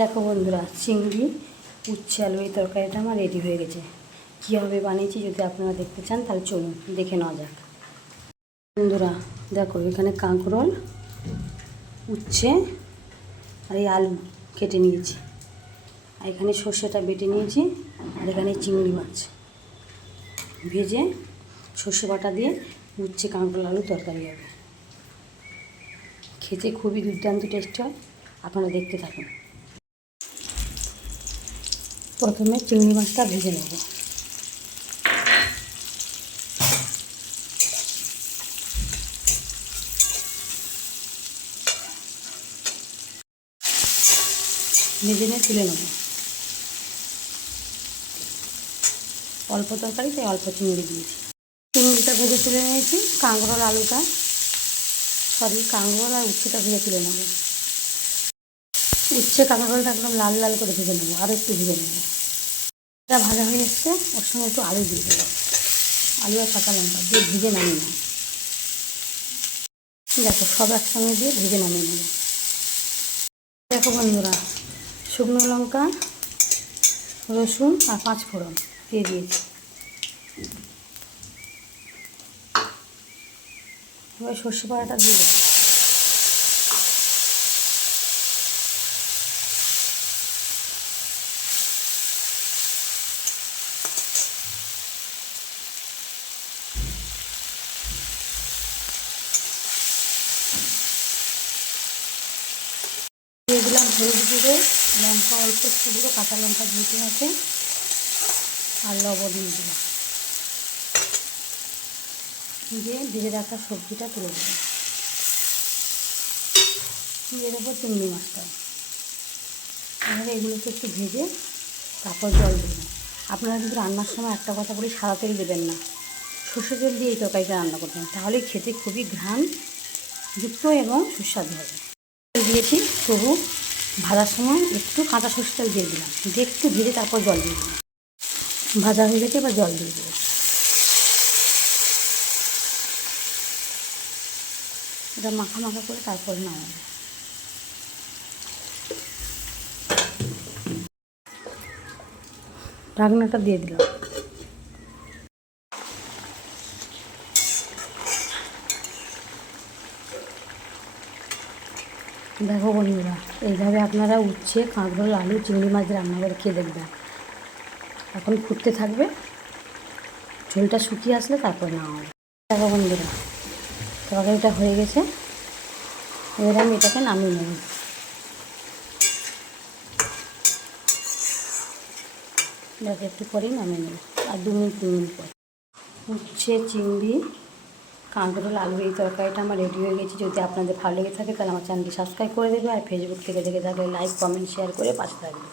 দেখো বন্ধুরা, চিংড়ি, উচ্ছে, আলু এই তরকারিটা আমার রেডি হয়ে গেছে। কীভাবে বানিয়েছি যদি আপনারা দেখতে চান, তাহলে চলুন, দেখে নেওয়া যাক। বন্ধুরা, দেখো এখানে কাঁকরোল, উচ্ছে আর এই আলু কেটে নিয়েছি। আর এখানে সর্ষেটা বেটে নিয়েছি আর এখানে চিংড়ি মাছ। ভেজে সর্ষে বাটা দিয়ে উচ্ছে, কাঁকরোল, আলু তরকারি হবে। খেতে খুবই দুর্দান্ত টেস্ট হয়, আপনারা দেখতে থাকুন। প্রথমে চিংড়ি মাছটা ভেজে নেব। ভেজে নিয়ে তুলে নেব। অল্প তরকারি তাই অল্প চিংড়ি দিয়েছি। চিংড়িটা ভেজে তুলে নিয়েছি কাঁকরোল আলুটা, সরি কাঁকরোল আর উচ্ছেটা ভেজে তুলে নেব। উচ্ছে কাঁকরোলটা একদম লাল লাল করে ভেজে নেব, আরও একটু ভেজে নেব। এটা ভাজা হয়ে এসছে, ওর সঙ্গে একটু আলু দিয়ে দেবো। আলু আর কাঁচা লঙ্কা দিয়ে ভেজে নামিয়ে নেব। দেখো সব একসঙ্গে দিয়ে ভেজে নামিয়ে নেব। দেখো বন্ধুরা, শুকনো লঙ্কা, রসুন আর পাঁচ ফোড়ন দিয়ে দিয়েছি। এবার সর্ষে পাড়াটা দিয়ে দেবো দিয়ে দিলাম হলুদ গুঁড়ো, লঙ্কা অল্প একটু গুঁড়ো কাঁচা লঙ্কা দিতে আছে আর লবণ দিয়ে দিলাম। দিয়ে ভেজে রাখা সবজিটা তুলে দেবো দিয়ে দেবো চিংড়ি মাছটা। এবারে এগুলোকে একটু ভেজে তারপর জল দেবেন আপনারা কিন্তু রান্নার সময় একটা কথা বলি, সাদা তেল দেবেন না। সর্ষে তেল দিয়ে এই তরকারিটা রান্না করবেন তাহলে খেতে খুবই ঘ্রাণ, যুক্ত এবং সুস্বাদু হবে। দিয়েছি, তবু ভাজার সময় একটু কাঁচা সর্ষে তেল দিয়ে দিলাম। দিয়ে একটু ভেজে তারপর জল দিয়ে দিলাম। ভাজা হয়ে গেছে, এবার জল দিয়ে দেবো এটা মাখা মাখা করে তারপরে নামাবো। ঢাকনাটা দিয়ে দিলাম। দেখো বন্ধুরা, এইভাবে আপনারা উচ্ছে, কাঁকরোল, আলু, চিংড়ি মাছ রান্না করে খেয়ে দেখবেন এখন ফুটতে থাকবে, ঝোলটা শুকিয়ে আসলে তারপর নেওয়া হবে দেখো বন্ধুরা, তরকারিটা হয়ে গেছে, এবার আমি এটাকে নামিয়ে নেব। দেখো একটু পরেই নামিয়ে নেব, আর দু মিনিট তিন মিনিট পর। উচ্ছে, চিংড়ি কাঁকরোল আলু এই তরকারিটা আমার রেডি হয়ে গেছে। যদি আপনাদের ভালো লেগে থাকে তাহলে আমার চ্যানেলটি সাবস্ক্রাইব করে দেবে আর ফেসবুক থেকে দেখে থাকলে লাইক কমেন্ট শেয়ার করে পাশে থাকবে